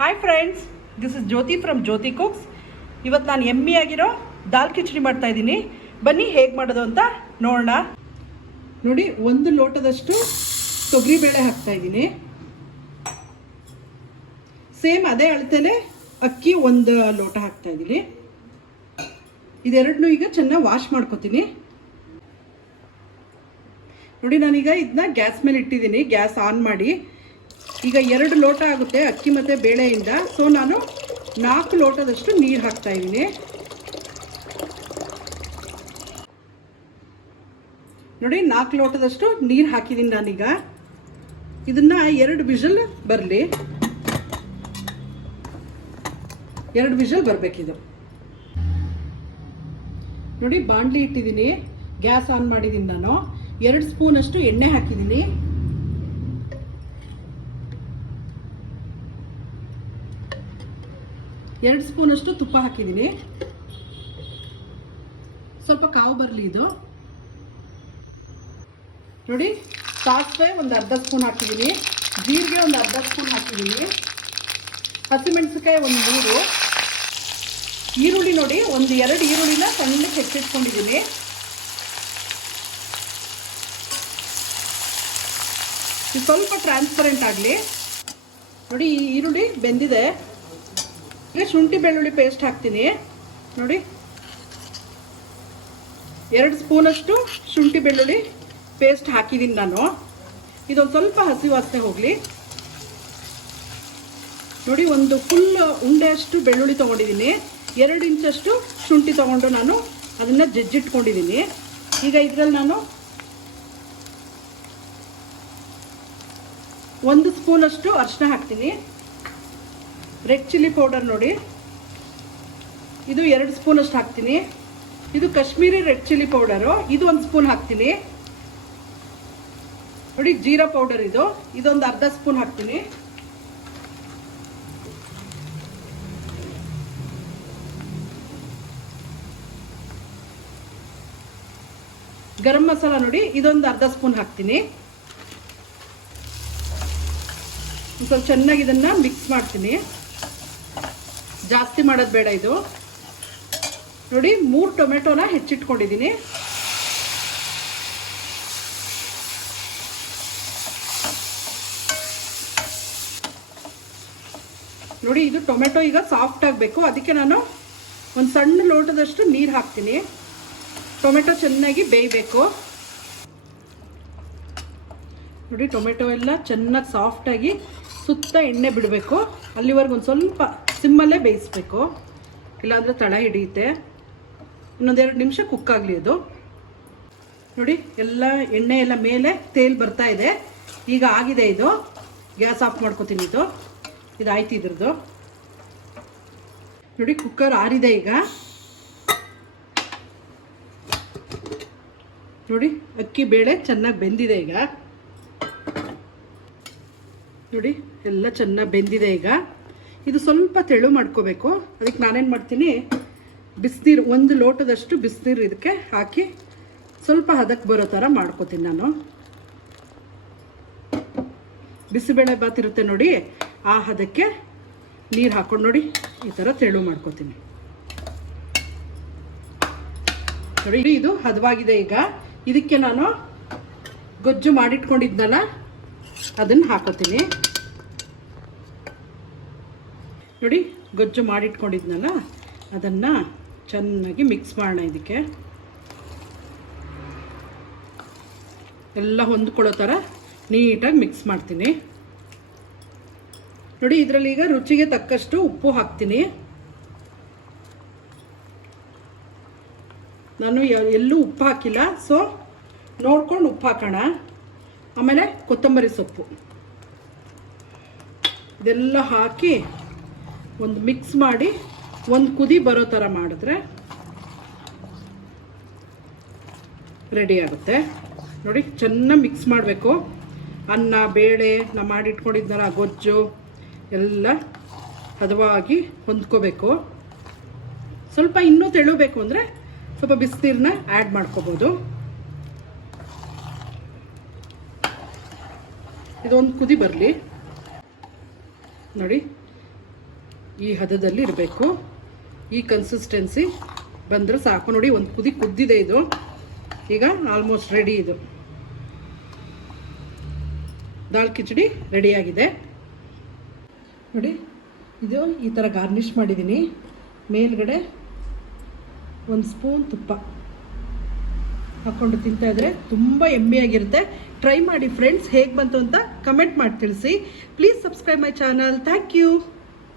Hi friends, this is Jyoti from Jyoti cooks. ಇವತ್ತು ನಾನು ಯಮ್ಮಿಯಾಗಿರೋ ದಾಲ್ ಕಿಚಡಿ ಮಾಡ್ತಾ ಇದ್ದೀನಿ. ಬನ್ನಿ ಹೇಗೆ ಮಾಡೋದು ಅಂತ ನೋಡೋಣ. ನೋಡಿ, 1 ಲೋಟದಷ್ಟು ತೊಗರಿಬೇಳೆ ಹಾಕ್ತಾ ಇದ್ದೀನಿ. ಸೇಮ್ ಅದೇ ಅಳತೆಲೆ ಅಕ್ಕಿ 1 ಲೋಟ ಹಾಕ್ತಾ ಇದ್ದೀನಿ. ಇದೆರಡನ್ನೂ ಈಗ ಚೆನ್ನಾಗಿ ವಾಶ್ ಮಾಡ್ಕೊತೀನಿ. ನೋಡಿ, ನಾನೀಗ ಇದನ್ನ ಗ್ಯಾಸ್ ಮೇಲೆ ಇಟ್ಟಿದ್ದೀನಿ. ಗ್ಯಾಸ್ ಆನ್ ಮಾಡಿ. ಈಗ 2 ಲೋಟ ಆಗುತ್ತೆ ಅಕ್ಕಿ ಮತ್ತು ಬೇಳೆಯಿಂದ. ಸೊ ನಾನು 4 ಲೋಟದಷ್ಟು ನೀರು ಹಾಕ್ತಾ ಇದ್ದೀನಿ. ನೋಡಿ, 4 ಲೋಟದಷ್ಟು ನೀರು ಹಾಕಿದ್ದೀನಿ ನಾನೀಗ. ಇದನ್ನು 2 ವಿಷಲ್ ಬರಲಿ. 2 ವಿಷಲ್ ಬರಬೇಕಿದು. ನೋಡಿ, ಬಾಣಲಿ ಇಟ್ಟಿದ್ದೀನಿ. ಗ್ಯಾಸ್ ಆನ್ ಮಾಡಿದ್ದೀನಿ. ನಾನು 2 ಸ್ಪೂನಷ್ಟು ಎಣ್ಣೆ ಹಾಕಿದ್ದೀನಿ. ಎರಡು ಸ್ಪೂನಷ್ಟು ತುಪ್ಪ ಹಾಕಿದ್ದೀನಿ. ಸ್ವಲ್ಪ ಕಾವು ಬರಲಿ ಇದು. ನೋಡಿ, ಸಾಸಿವೆ ಒಂದು ಅರ್ಧ ಸ್ಪೂನ್ ಹಾಕಿದ್ದೀನಿ. ಜೀರಿಗೆ ಒಂದು ಅರ್ಧ ಸ್ಪೂನ್ ಹಾಕಿದ್ದೀನಿ. ಹಸಿಮೆಣಸಿನಕಾಯಿ ಒಂದು 3. ಈರುಳ್ಳಿ ನೋಡಿ, ಒಂದು 2 ಈರುಳ್ಳಿನ ಸಣ್ಣಕ್ಕೆ ಹೆಚ್ಚಿಟ್ಕೊಂಡಿದ್ದೀನಿ. ಇದು ಸ್ವಲ್ಪ ಟ್ರಾನ್ಸ್ಪರೆಂಟ್ ಆಗಲಿ. ನೋಡಿ, ಈ ಈರುಳ್ಳಿ ಬೆಂದಿದೆ. ಈಗ ಶುಂಠಿ ಬೆಳ್ಳುಳ್ಳಿ ಪೇಸ್ಟ್ ಹಾಕ್ತೀನಿ. ನೋಡಿ, 2 ಸ್ಪೂನಷ್ಟು ಶುಂಠಿ ಬೆಳ್ಳುಳ್ಳಿ ಪೇಸ್ಟ್ ಹಾಕಿದ್ದೀನಿ ನಾನು. ಇದೊಂದು ಸ್ವಲ್ಪ ಹಸಿ ವಾಸನೆ ಹೋಗಲಿ. ನೋಡಿ, ಒಂದು ಫುಲ್ ಉಂಡೆಯಷ್ಟು ಬೆಳ್ಳುಳ್ಳಿ ತೊಗೊಂಡಿದ್ದೀನಿ. 2 ಇಂಚಷ್ಟು ಶುಂಠಿ ತೊಗೊಂಡು ನಾನು ಅದನ್ನು ಜಜ್ಜಿಟ್ಕೊಂಡಿದ್ದೀನಿ. ಈಗ ಇದರಲ್ಲಿ ನಾನು 1 ಸ್ಪೂನಷ್ಟು ಅರಿಶಿನ ಹಾಕ್ತೀನಿ. ರೆಡ್ ಚಿಲ್ಲಿ ಪೌಡರ್ ನೋಡಿ, ಇದು 2 ಸ್ಪೂನಷ್ಟು ಹಾಕ್ತೀನಿ. ಇದು ಕಾಶ್ಮೀರಿ ರೆಡ್ ಚಿಲ್ಲಿ ಪೌಡರು, ಇದು 1 ಸ್ಪೂನ್ ಹಾಕ್ತೀನಿ. ನೋಡಿ, ಜೀರಾ ಪೌಡರ್ ಇದೊಂದು ಅರ್ಧ ಸ್ಪೂನ್ ಹಾಕ್ತೀನಿ. ಗರಂ ಮಸಾಲ ನೋಡಿ, ಇದೊಂದು ಅರ್ಧ ಸ್ಪೂನ್ ಹಾಕ್ತೀನಿ. ಸ್ವಲ್ಪ ಚೆನ್ನಾಗಿ ಇದನ್ನು ಮಿಕ್ಸ್ ಮಾಡ್ತೀನಿ. ಜಾಸ್ತಿ ಮಾಡೋದು ಬೇಡ ಇದು. ನೋಡಿ, 3 ಟೊಮೆಟೊನ ಹೆಚ್ಚಿಟ್ಕೊಂಡಿದ್ದೀನಿ. ನೋಡಿ, ಇದು ಟೊಮೆಟೊ ಈಗ ಸಾಫ್ಟ್ ಆಗಬೇಕು. ಅದಕ್ಕೆ ನಾನು ಒಂದು ಸಣ್ಣ ಲೋಟದಷ್ಟು ನೀರು ಹಾಕ್ತೀನಿ. ಟೊಮೆಟೊ ಚೆನ್ನಾಗಿ ಬೇಯಬೇಕು. ನೋಡಿ, ಟೊಮೆಟೊ ಎಲ್ಲ ಚೆನ್ನಾಗಿ ಸಾಫ್ಟಾಗಿ ಸುತ್ತ ಎಣ್ಣೆ ಬಿಡಬೇಕು. ಅಲ್ಲಿವರೆಗೂ ಒಂದು ಸ್ವಲ್ಪ ಸಿಮ್ಮಲ್ಲೇ ಬೇಯಿಸ್ಬೇಕು, ಇಲ್ಲಾಂದರೆ ತಳ ಹಿಡಿಯುತ್ತೆ. ಇನ್ನೊಂದು 2 ನಿಮಿಷ ಕುಕ್ ಆಗಲಿ ಅದು. ನೋಡಿ, ಎಲ್ಲ ಎಣ್ಣೆ ಎಲ್ಲ ಮೇಲೆ ತೇಲ್ ಬರ್ತಾ ಇದೆ. ಈಗ ಆಗಿದೆ ಇದು. ಗ್ಯಾಸ್ ಆಫ್ ಮಾಡ್ಕೊತೀನಿ. ಇದು ಆಯ್ತು ಇದ್ರದ್ದು. ನೋಡಿ, ಕುಕ್ಕರ್ ಆರಿದೆ ಈಗ. ನೋಡಿ, ಅಕ್ಕಿ ಬೇಳೆ ಚೆನ್ನಾಗಿ ಬೆಂದಿದೆ ಈಗ. ನೋಡಿ, ಎಲ್ಲ ಚೆನ್ನಾಗಿ ಬೆಂದಿದೆ ಈಗ. ಇದು ಸ್ವಲ್ಪ ತೆಳು ಮಾಡ್ಕೋಬೇಕು. ಅದಕ್ಕೆ ನಾನೇನು ಮಾಡ್ತೀನಿ, ಬಿಸಿನೀರು 1 ಲೋಟದಷ್ಟು ಬಿಸಿನೀರು ಇದಕ್ಕೆ ಹಾಕಿ ಸ್ವಲ್ಪ ಹದಕ್ಕೆ ಬರೋ ಥರ ಮಾಡ್ಕೋತೀನಿ ನಾನು. ಬಿಸಿಬೇಳೆ ಬಾತ್ ಇರುತ್ತೆ ನೋಡಿ, ಆ ಹದಕ್ಕೆ ನೀರು ಹಾಕ್ಕೊಂಡು ನೋಡಿ ಈ ಥರ ತೆಳು ಮಾಡ್ಕೋತೀನಿ. ನೋಡಿ, ಇದು ಹದವಾಗಿದೆ ಈಗ. ಇದಕ್ಕೆ ನಾನು ಗೊಜ್ಜು ಮಾಡಿಟ್ಕೊಂಡಿದ್ನಲ್ಲ ಅದನ್ನು ಹಾಕೋತೀನಿ. ನೋಡಿ, ಗೊಜ್ಜು ಮಾಡಿಟ್ಕೊಂಡಿದ್ನಲ್ಲ ಅದನ್ನು ಚೆನ್ನಾಗಿ ಮಿಕ್ಸ್ ಮಾಡೋಣ. ಇದಕ್ಕೆ ಎಲ್ಲ ಹೊಂದ್ಕೊಳ್ಳೋ ಥರ ನೀಟಾಗಿ ಮಿಕ್ಸ್ ಮಾಡ್ತೀನಿ. ನೋಡಿ, ಇದರಲ್ಲಿ ಈಗ ರುಚಿಗೆ ತಕ್ಕಷ್ಟು ಉಪ್ಪು ಹಾಕ್ತೀನಿ. ನಾನು ಎಲ್ಲೂ ಉಪ್ಪು ಹಾಕಿಲ್ಲ, ಸೊ ನೋಡ್ಕೊಂಡು ಉಪ್ಪು ಹಾಕೋಣ. ಆಮೇಲೆ ಕೊತ್ತಂಬರಿ ಸೊಪ್ಪು ಇದೆಲ್ಲ ಹಾಕಿ ಒಂದು ಮಿಕ್ಸ್ ಮಾಡಿ ಒಂದು ಕುದಿ ಬರೋ ಥರ ಮಾಡಿದ್ರೆ ರೆಡಿ ಆಗುತ್ತೆ. ನೋಡಿ, ಚೆನ್ನಾಗಿ ಮಿಕ್ಸ್ ಮಾಡಬೇಕು. ಅನ್ನ ಬೇಳೆ ನಾವು ಮಾಡಿಟ್ಕೊಂಡಿದ್ನಲ್ಲ ಗೊಜ್ಜು ಎಲ್ಲ ಹದವಾಗಿ ಹೊಂದ್ಕೋಬೇಕು. ಸ್ವಲ್ಪ ಇನ್ನೂ ತೆಳುಬೇಕು ಅಂದರೆ ಸ್ವಲ್ಪ ಬಿಸಿನೀರನ್ನ ಆ್ಯಡ್ ಮಾಡ್ಕೋಬೋದು. ಇದೊಂದು ಕುದಿ ಬರಲಿ. ನೋಡಿ, ಈ ಹದದಲ್ಲಿ ಇರಬೇಕು. ಈ ಕನ್ಸಿಸ್ಟೆನ್ಸಿ ಬಂದರೆ ಸಾಕು. ನೋಡಿ, ಒಂದು ಕುದಿ ಕುದ್ದಿದೆ ಇದು. ಈಗ ಆಲ್ಮೋಸ್ಟ್ ರೆಡಿ. ಇದು ದಾಲ್ ಕಿಚಡಿ ರೆಡಿಯಾಗಿದೆ ನೋಡಿ. ಇದು ಈ ಥರ ಗಾರ್ನಿಷ್ ಮಾಡಿದ್ದೀನಿ. ಮೇಲ್ಗಡೆ ಒಂದು ಸ್ಪೂನ್ ತುಪ್ಪ ಹಾಕ್ಕೊಂಡು ತಿಂತಾಯಿದ್ರೆ ತುಂಬ ಯಮ್ಮಿಯಾಗಿರುತ್ತೆ. ಟ್ರೈ ಮಾಡಿ ಫ್ರೆಂಡ್ಸ್. ಹೇಗೆ ಬಂತು ಅಂತ ಕಮೆಂಟ್ ಮಾಡಿ ತಿಳಿಸಿ. Please subscribe my channel. Thank you.